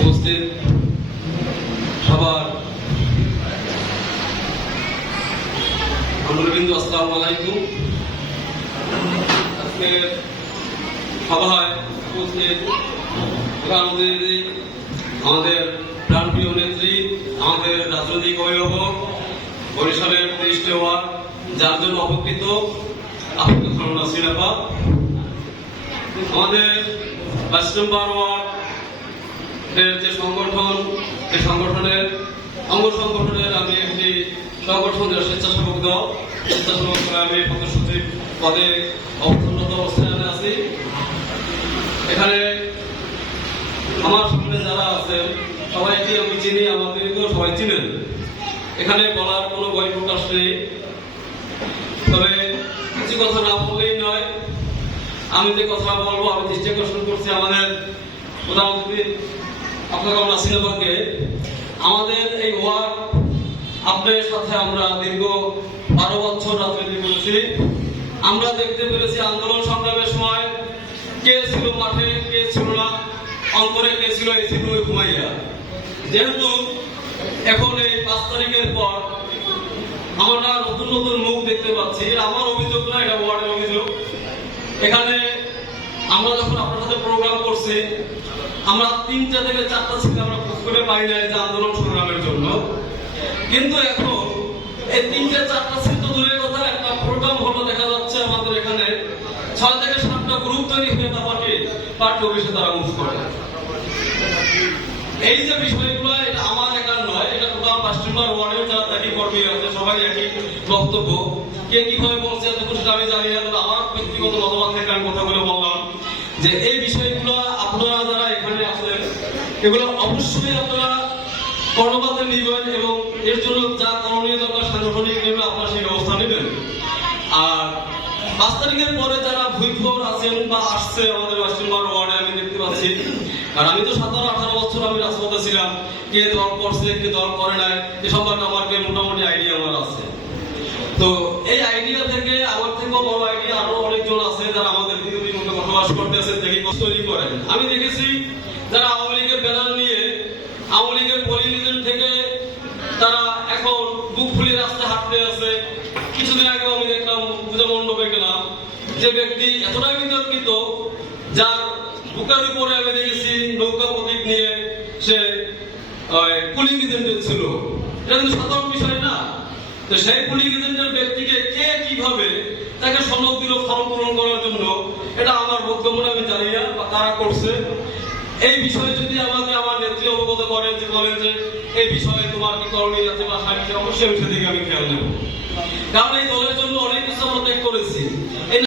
উপস্থিত সবার আমরবিন্দু আসসালামু আলাইকুম। আজকে সভায় উপস্থিত প্রধানমন্ত্রী আমাদের প্রাণপ্রিয় নেত্রী, আমাদের রাজনৈতিক অভিভাবক, বরিশালের তেইশটি ওয়ার্ড, যার জন্য অপকৃত খালনা সিনেপা আমাদের বাইশ নম্বর ওয়ার্ড এর যে সংগঠন, এই সংগঠনের অঙ্গ সংগঠনের আমি একটি সংগঠন স্বেচ্ছাসেবক দল, স্বেচ্ছাসেবক আমি পদ সচিব পদে অবস্থানরত অবস্থানে আছি। এখানে আমার সামনে যারা আছেন, সবাইকে আমি চিনি, আমাদেরকেও সবাই চিনেন। এখানে বলার কোনো বই প্রকাশ নেই। তবে কিছু কথা না বললেই নয় আমি যে কথা বলব, আমি দৃষ্টি আকর্ষণ করছি আমাদের প্রধানমন্ত্রী আপনাকে সিনেমাকে। আমাদের এই ওয়ার্ড আপনার সাথে আমরা দীর্ঘ বারো বছর রাজনীতি করেছি। আমরা দেখতে পেরেছি আন্দোলন সংগ্রামের সময় কে ছিল মাঠে, কে ছিল না, অন্তরে কে ছিল, এই ছিল ঘুমাইয়া যেহেতু এখন এই পাঁচ তারিখের পর আমরা নতুন নতুন মুখ দেখতে পাচ্ছি, আমার অভিযোগ না, এটা ওয়ার্ডের অভিযোগ। এখানে আমরা যখন আপনার সাথে প্রোগ্রাম করছি, আমরা তিনটা থেকে চারটা ছেলে আমরা খোঁজ করে পাই নাই যে আন্দোলন সংগ্রামের জন্য। কিন্তু এখন এই তিনটে চারটা ছেলে তো দূরের কথা, একটা প্রোগ্রাম হলো দেখা যাচ্ছে আমাদের এখানে ছয় থেকে সাতটা গ্রুপ তৈরি হয়ে তারপরে পাঠ্য অফিসে তারা মুভ করে। এই যে বিষয়গুলো এটা আমার একার নয় এটা টোটাল যারা কর্মী আছে সবাই একই বক্তব্য। কে কীভাবে বলছে আমি জানি না আমার ব্যক্তিগত মতামত থেকে আমি কথাগুলো বললাম যে এই বিষয়গুলো আপনারা যারা এখানে আসলেন এগুলো অবশ্যই আপনারা কর্মপাতে নিবেন এবং এর জন্য যা করণীয় দরকার সাংগঠনিক নেবে আপনারা সেই ব্যবস্থা নেবেন আর পাঁচ তারিখের পরে যারা ভুইফোর আছেন বা আসছে আমাদের ওয়াশিংটন ওয়ার্ডে আমি দেখতে পাচ্ছি। আর আমি তো সতেরো, আঠারো বছর আমি রাজপথে ছিলাম। কে দল করছে, কে দল করে নাই, এ সম্পর্কে আমার মোটামুটি আইডিয়া আমার আছে। তো এই আইডিয়া থেকে আমার থেকেও বড় আইডিয়া আরও অনেকজন আছে যারা আমাদের পৃথিবীর মধ্যে বসবাস করতেছে দেখি তৈরি করেন আমি দেখেছি যারা আওয়ামী লীগের ব্যানার নিয়ে, আওয়ামী লীগের পলিটিশন থেকে তারা যে ব্যক্তি এতটাই বিতর্কিত, যার বুকের উপরে আমি দেখেছি নৌকা প্রতীক নিয়ে সে পুলিং এজেন্ট ছিল। এটা কিন্তু সাধারণ বিষয় না। তো সেই পুলিং এজেন্টের ব্যক্তিকে কে কীভাবে তাকে সনদ দিল ফর্ম পূরণ করার জন্য, এটা আমার আমি জানি না বা কারা করছে। এই বিষয়ে যদি আমাকে আমার নেত্রী অবগত করেন যে বলেন যে এই বিষয়ে তোমার কি করণীয় আছে বা অবশ্যই আমি সেদিকে আমি খেয়াল নেব। কারণ এই দলের